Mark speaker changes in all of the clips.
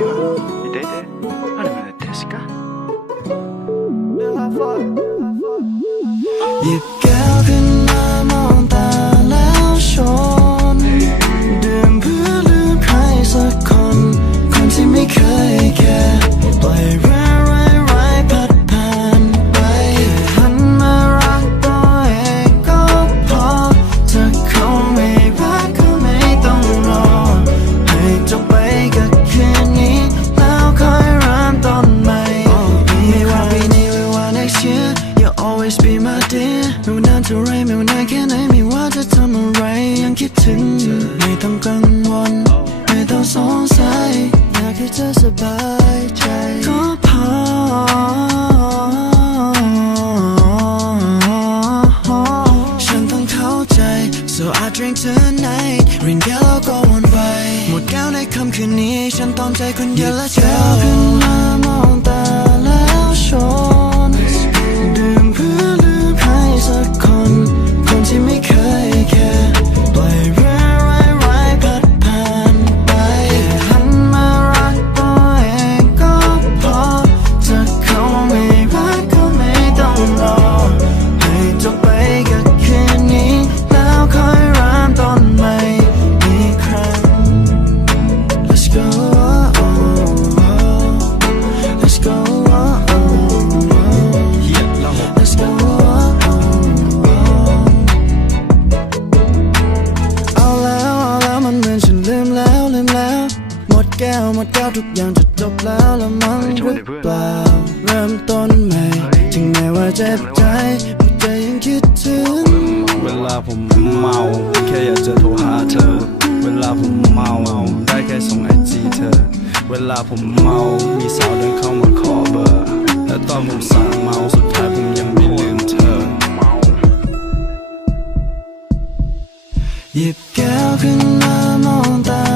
Speaker 1: Yo de Hanımını teşka You จะทำอะไรยังคิดถึงไม่ต้องกังวลไม่ต้องสงสัยอยากให้เธอสบายใจก็พอฉันต้องเข้าใจ so I drink tonight รินแก้วแล้วก็วนไปหมดแก้วในค่ำคืนนี้ ฉันตอมใจคนเดียวและเธอขึ้นมามองตาแล้วชน ก้วหมดแก้วทุกอย่างจะจบแล้วละมั้งหรือเปล่า เริ่มต้นใหม่ ถึงแม้ว่าเจ็บใจหัวใจยังคิดถึง
Speaker 2: เวลาผมเมาแค่อยากจะโทรหาเธอ เวลาผมเมาได้แค่ส่งไอจีเธอ เวลาผมเมามีสาวเดินเข้ามาขอเบอร์ และตอนผมสั่งเมาสุดท้ายผมยังไม่ลืมเธอ
Speaker 1: หยิบแก้วขึ้นมามองตา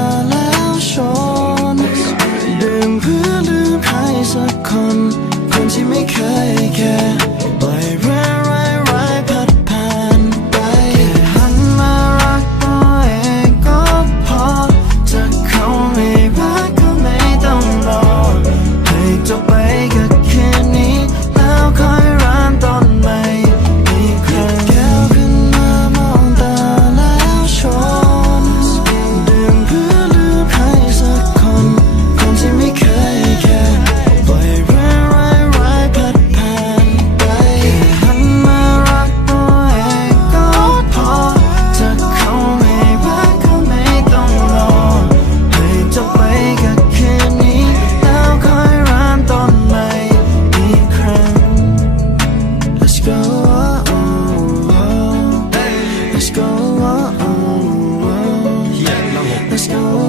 Speaker 1: go on. Let's go on.